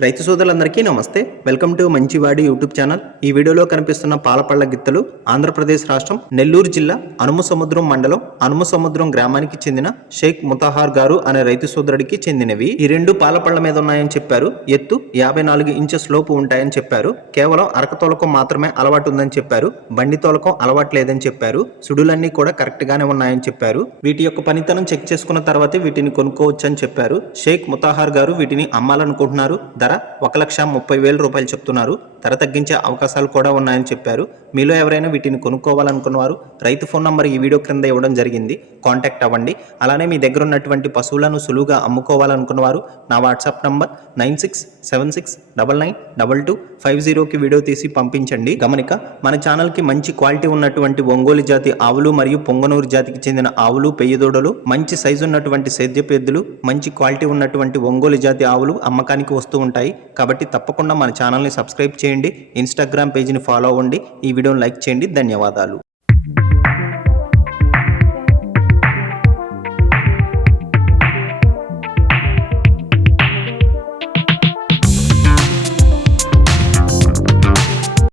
రైతు సోదరులందరికీ నమస్తే. వెల్కమ్ టు మంచివాడి యూట్యూబ్ ఛానల్. ఈ వీడియోలో కనిపిస్తున్న పాలపళ్ళ గిత్తలు ఆంధ్రప్రదేశ్ రాష్ట్రం నెల్లూరు జిల్లా అనుమసముద్రం మండలం అనుమసముద్రం గ్రామానికి చెందిన షేక్ ముతాహార్ గారు అనే రైతు సోదరుడికి చెందినవి. ఈ రెండు పాలపళ్ళ మీద ఉన్నాయని చెప్పారు. ఎత్తు 54 ఇంచెస్ లోపు ఉంటాయని చెప్పారు. కేవలం అరక తోలకం మాత్రమే అలవాటు ఉందని చెప్పారు. బండి తోలకం అలవాటు లేదని చెప్పారు. సుడులన్నీ కూడా కరెక్ట్ గానే ఉన్నాయని చెప్పారు. వీటి యొక్క పనితనం చెక్ చేసుకున్న తర్వాతే వీటిని కొనుక్కోవచ్చని చెప్పారు. షేక్ ముతాహార్ గారు వీటిని అమ్మాలనుకుంటున్నారు. ధర 1,30,000 రూపాయలు చెప్తున్నారు. ధర తగ్గించే అవకాశాలు కూడా ఉన్నాయని చెప్పారు. మీలో ఎవరైనా వీటిని కొనుక్కోవాలనుకున్నవారు రైతు ఫోన్ నంబర్ ఈ వీడియో క్రింద ఇవ్వడం జరిగింది. కాంటాక్ట్ అవ్వండి. అలానే మీ దగ్గర ఉన్నటువంటి పశువులను సులువుగా అమ్ముకోవాలనుకున్నవారు నా వాట్సాప్ నంబర్ 9676999250కి వీడియో తీసి పంపించండి. గమనిక, మన ఛానల్కి మంచి క్వాలిటీ ఉన్నటువంటి ఒంగోలు జాతి ఆవులు మరియు పొంగనూరు జాతికి చెందిన ఆవులు, పెయ్యదూడలు, మంచి సైజు ఉన్నటువంటి సేద్యపు ఎద్దులు, మంచి క్వాలిటీ ఉన్నటువంటి ఒంగోలు జాతి ఆవులు అమ్మకానికి వస్తూ ఉంటాయి. కాబట్టి తప్పకుండా మన ఛానల్ని సబ్స్క్రైబ్ చేయండి. ఇన్స్టాగ్రామ్ పేజీని ఫాలో అవ్వండి. ఈ వీడియోని లైక్ చేయండి. ధన్యవాదాలు.